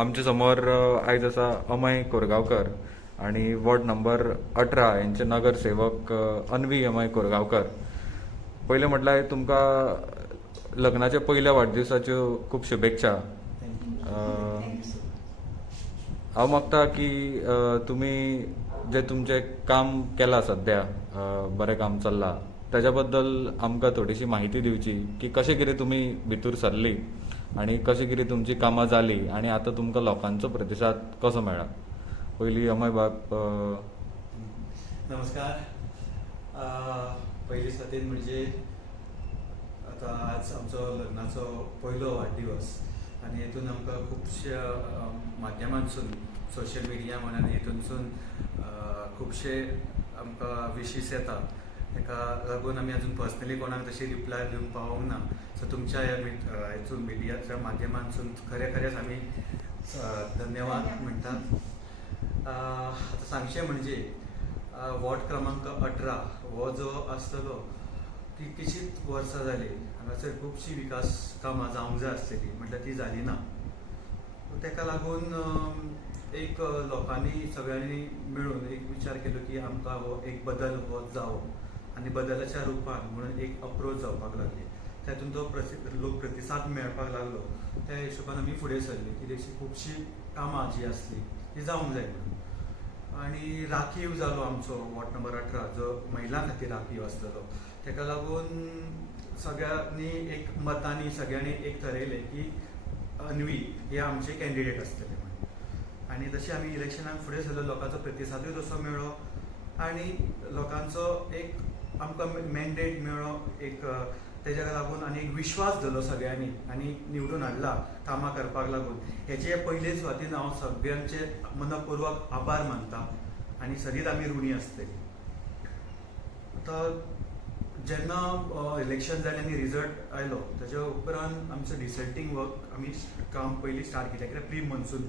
आमचे समोर आयज आसा अमय कोरगांवकर आणि वॉर्ड नंबर 18 यांचे नगरसेवक अन्वी अमय कोरगांवकर. पहिले म्हटल्यार तुमकां लग्नाच्या पयल्या वाडदिवसाच्यो खूब शुभेच्छा. हांव मागता की तुमी जे तुमचें काम केलां सध्या, बरें काम चल्लां, ताज्या बद्दल आमकां थोडीशी म्हायती दिवची की कशें कितें तुमी भितर सरली आणि कशी कितें तुमची कामां जाली आणि आतां तुमकां लोकांचो प्रतिसाद कसो मेळ्ळा. पयलीं अमय बाब. नमस्कार. पयली सातेन म्हणजे आतां आज आमचो लग्नाचो पयलो वाडदिवस आनी हेतून आमकां खुबश्या माध्यमांतसून, सोशल मिडिया म्हणून हेतूनसून खुबशे आमकां विशीस येता. ताका लागून आमी अजून पर्सनली कोणाक तशी रिप्लाय दिवंक पावूंक ना. सो तुमच्या ह्या हेतून मिडियाच्या माध्यमांतसून खरेंच आमी धन्यवाद म्हणटात. आतां सांगचें म्हणजे वॉर्ड क्रमांक 18 हो जो आसतलो ती कितलींच वर्सां जाली. हांगासर खुबशीं विकास कामां जावंक जाय आसलेली, म्हटल्यार ती जाली ना. ताका लागून एक लोकांनी सगळ्यांनी मेळून एक विचार केलो की आमकां हो एक बदल हो जावो आनी बदलाच्या रुपान म्हणून एक अप्रोच जावपाक लागली. तातूंत तो लोक प्रतिसाद मेळपाक लागलो. त्या हिशोबान आमी फुडें सरली की अशी खुबशीं कामां जी आसली ती जावंक जाय म्हणून. आनी राखीव जालो आमचो वॉर्ड नंबर 18 जो महिलां खातीर राखीव आसलेलो. ताका लागून सगळ्यांनी एक मतांनी सगळ्यांनी एक थारायलें की अन्वी हे आमचे कॅन्डिडेट आसतले म्हणून. आनी तशें आमी इलेक्शनाक फुडें सरलो. लोकांचो प्रतिसादूय तसो मेळ्ळो आनी लोकांचो एक आमकां मॅन्डेट मेळ्ळो. एक तेज्या लागून आनी एक विश्वास जालो सगळ्यांनी आनी निवडून हाडला कामां करपाक लागून. हेचे पयले सुवातेन हांव सगळ्यांचे मनपूर्वक आभार मानता आनी सरीत आमी ऋणी आसतली. आतां जेन्ना इलेक्शन जालें आनी रिजल्ट आयलो ताच्या उपरांत आमचो डिसल्टींग वर्क आमी काम पयलीं स्टार्ट केलें. कित्याक प्री मॉन्सून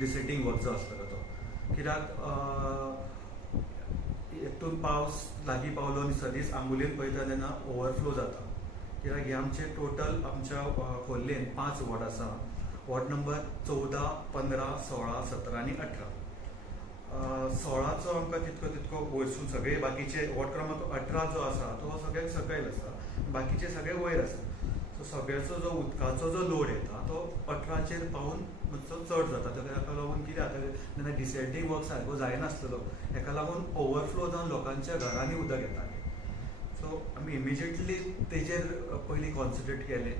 डिसल्टींग वर्क जो आसतलो तो, कित्याक हितून पावस लागीं पावलो आनी सदींच आंबोलीन पळयता तेन्ना ओवरफ्लो जाता. कित्याक हे आमचे टोटल आमच्या खोर्लेन 5 वॉर्ड आसा. वॉर्ड नंबर 14, 15, 16, 17 आनी 18. 16चो आमकां तितको वयरसून सगळे बाकीचे वॉर्ड क्रमांक 18 जो आसा तो सगळ्याक सकयल आसा, बाकीचे सगळे वयर आसा. सो सगळ्याचो जो उदकाचो जो लोड येता तो 18चेर पावून मातसो चड जाता. ताका लागून कितें जाता तेन्ना डिसल्टींग वर्क सारको जायनासलेलो. हाका लागून ओवरफ्लो जावन लोकांच्या घरांनी उदक येतालें. सो आमी इमिजिएटली तेजेर पयलीं कॉन्सन्ट्रेट केलें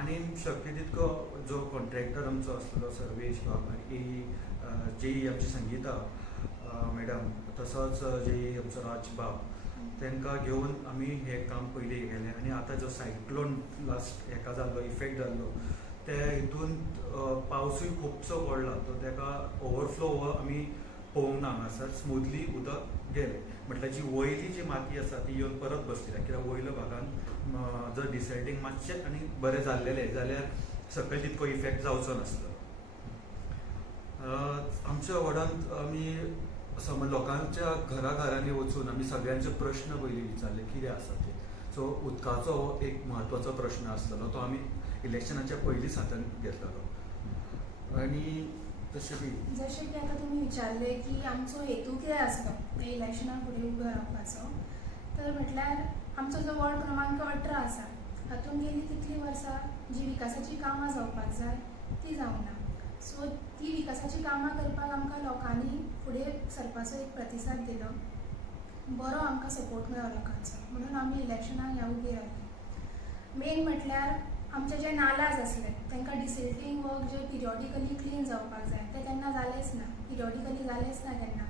आनी शक्य तितको जो कॉन्ट्रॅक्टर आमचो आसलेलो सर्वेश बाब आनी जेई आमची संगीता मॅडम, तसोच जेई आमचो राज बाब, तांकां घेवन आमी हें काम पयलीं केलें. आनी आतां जो सायक्लोन लास्ट हेका जाल्लो इफेक्ट जाल्लो ते हितून पावसूय खुबसो पडला. तो ताका ओवरफ्लो हो आमी पळोवंक ना. हांगासर स्मुथली उदक गेलें. म्हटल्यार जी वयली जी माती आसा ती येवन परत बसली. कित्याक वयल्या भागान जर डिसल्टींग मातशें आनी बरें जाल्लेलें जाल्यार सकयल तितको इफेक्ट जावचो नासलो. आमच्या वॉर्डांत आमी समज लोकांच्या घरांनी वचून आमी सगळ्यांचे प्रश्न पयलीं विचारले कितें आसा ते. सो उदकाचो हो एक म्हत्वाचो प्रश्न आसतलो तो आमी इलेक्शनाच्या पयलीं सातान घेतलेलो. आनी जशें की आतां तुमी विचारले की आमचो हेतू कितें आसलो ते इलेक्शना फुडें उबो रावपाचो, तर म्हटल्यार आमचो जो वॉर्ड क्रमांक 18 आसा तातूंत गेली कितलीं वर्सां जी विकासाची कामां जावपाक जाय ती जावंक ना. सो ती विकासाची कामां करपाक आमकां लोकांनी फुडें सरपाचो एक प्रतिसाद दिलो. बरो आमकां सपोर्ट मेळ्ळो लोकांचो, म्हणून आमी इलेक्शनाक ह्या उबी रावली. मेन म्हटल्यार आमचे जे नालाज आसले तांकां डिसल्टींग वर्क जे पिरियॉडिकली क्लीन जावपाक जाय ते केन्ना जालेंच ना. पिरियॉडिकली जालेंच ना केन्ना.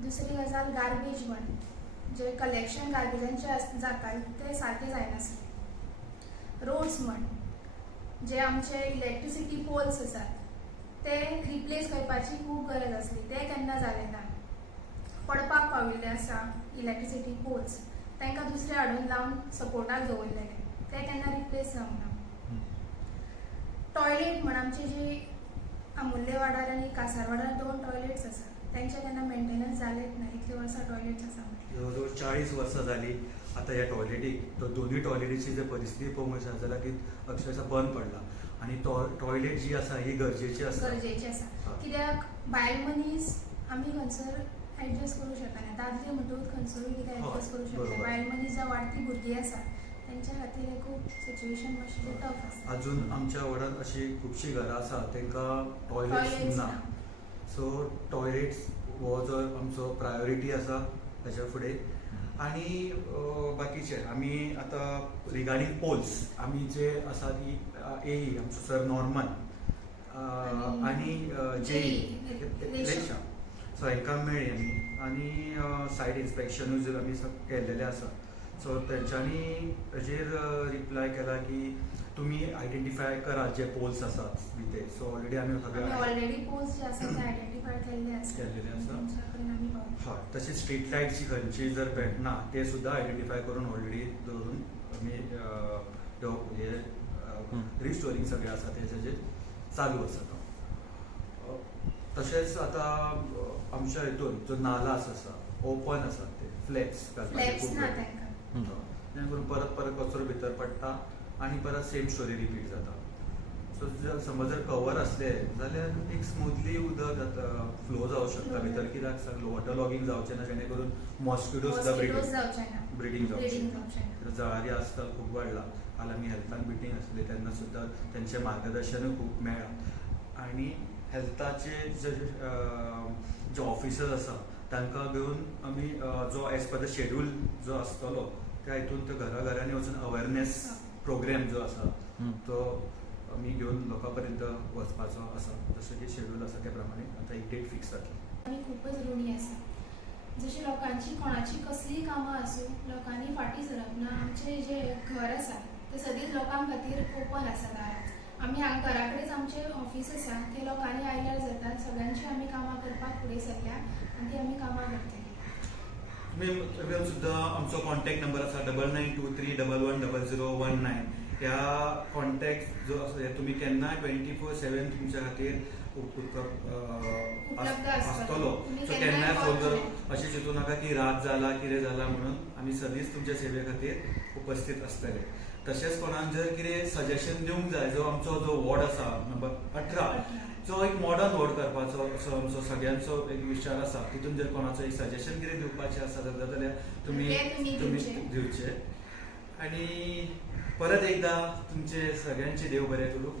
दुसरी गजाल गार्बेज म्हण जे कलेक्शन गार्बेजांचे जाता ते सारके जायनासले. रोड्स म्हण जे आमचे इलेक्ट्रिसिटी पोल्स आसात ते रिप्लेस करपाची खूब गरज आसली, ते केन्ना जालें ना. पडपाक पाविल्ले आसा इलेक्ट्रिसिटी पोल्स, तांकां दुसरे हाडून लावन सपोर्टाक दवरलेले, ते केन्ना रिप्लेस जावंक ना. टॉयलेट म्हण आमचे जी आमुल्ले वाड्यार आनी कासार वाड्यार 2 टॉयलेट्स आसा तांचे केन्ना मेंटेनन्स जालेंच ना. इतले वर्सां टॉयलेट्स आसा म्हटल्यार जवळ जवळ 40 वर्सां जालीं. आतां ह्या टॉयलेटीक दोनूय टॉयलेटीची जर परिस्थिती पळोवंक वचत जाल्यार ती अक्षरशः बंद पडला. आनी टॉयलेट जी आसा ही गरजेची आसा. गरजेची आसा हय. कित्याक बायल मनीस आमी खंयसर एडजस्ट करूं शकना, दादले म्हणटकूच खंयसरूय कितें हय, एडजस्ट करूं शकता. बरोबर. बायल मनीस जावं वाडटी भुरगीं आसा तेंच्या खातीर हें खूब सिच्युएशन मातशें टफ आसा. अजून आमच्या वाड्यात अशी खुबशीं घरां आसा तांकां टॉयलेट्स टॉयलेट्स ना. सो टॉयलेट्स हो जो आमचो प्रायोरिटी आसा ताच्या फुडें. आनी बाकीचे आमी आतां रिगार्डींग पोल्स आमी जे आसा ती AE आमचो सर नॉर्मन आनी JE रेशा. सो हांकां मेळ्ळी आमी आनी सायट इन्स्पेक्शनूय जर आमी केल्लेलें आसा. सो तेंच्यांनी हेजेर रिप्लाय केला की तुमी आयडेंटिफाय करात जे पोल्स आसात भितर. सो ऑलरेडी आमी आमी ऑलरेडी पोस्ट जे आसा ते आयडेंटिफाय केल्ले आसा. केल्लेले आसा. तेंच्या कडेन आमी पावले. हय, तशें स्ट्रीट लायट्स खंयची जर पेटना ते सुद्दां आयडेंटिफाय करून ऑलरेडी दवरून आमी रिस्टोरींग सगळें आसा तेजेर चालू आसा तो. तशेंच आतां आमच्या हितून जो नालास आसा ओपन आसा ते फ्लॅक्स फ्लॅक्स ना तांकां. जेणे करून परत परत कचरो भितर पडटा आनी परत सेम स्टोरी रिपीट जाता. सो जर समज जर कवर असले जाल्यार एक स्मूथली उदक फ्लो जावं शकता भितर. कित्याक सांगलो वॉटर लॉगिंग जावचें ना जेणे करून मॉस्किटो सुद्दां मॉस्किटोज जावचे ना. ब्रिडींग ब्रिडींग जावची. जावचे ना. जळारी आजकाल खूब वाडला. काल आमी हेल्थान मिटींग आसली तेन्ना सुद्दां तेंचें मार्गदर्शनूय खूब मेळ्ळां. आनी हेल्थाचे जे ऑफिसर्स आसा तांकां घेवन आमी जो एज पर द शेड्यूल जो आसतलो त्या हितून तो घराघरांनी वचून अवेरनेस प्रोग्राम जो आसा तो आमी घेवन लोकां पर्यंत वचपाचो आसा. जशें की शेड्यूल आसा त्या प्रमाणे आतां एक डेट फिक्स जातली. आमी खूबच ऋणी आसा. जशी लोकांची कोणाची कसलीय कामां आसूं लोकांनी फाटीं सरप ना. आमचें जें घर आसा तें सदींच लोकां खातीर ओपन आसा दारांत. आमी हांगा घरा कडेच आमचें ऑफीस आसा तें लोकांनी आयल्यार जाता. सगळ्यांची आमी कामां करपाक फुडें सरल्या आनी ती आमी कामां करतली. तुमी सुद्दां आमचो कॉन्टॅक्ट नंबर आसा 9923110019. ह्या कॉन्टॅक्ट जो आसा हे तुमी केन्नाय 24/7 तुमच्या खातीर उपलब्ध आसतलो. तुमी सो केन्नाय केन्नाय फोन call करून केल्यार. अशें चिंतू नाका की रात जाला कितें जाला म्हणून. आमी सदींच तुमच्या सेवे खातीर उपस्थित आसतले. तशेंच कोणाक जर कितें सजेशन दिवंक जाय जो आमचो जो वॉर्ड आसा नंबर 18 जो एक मॉडर्न वॉर्ड करपाचो असो आमचो सगळ्यांचो एक विचार आसा. तितून जर कोणाचो एक सजेशन कितें दिवपाचें आसा जाल्यार तुमी दिवचें. आनी परत एकदां तुमचे सगळ्यांचे देव बरें करूं.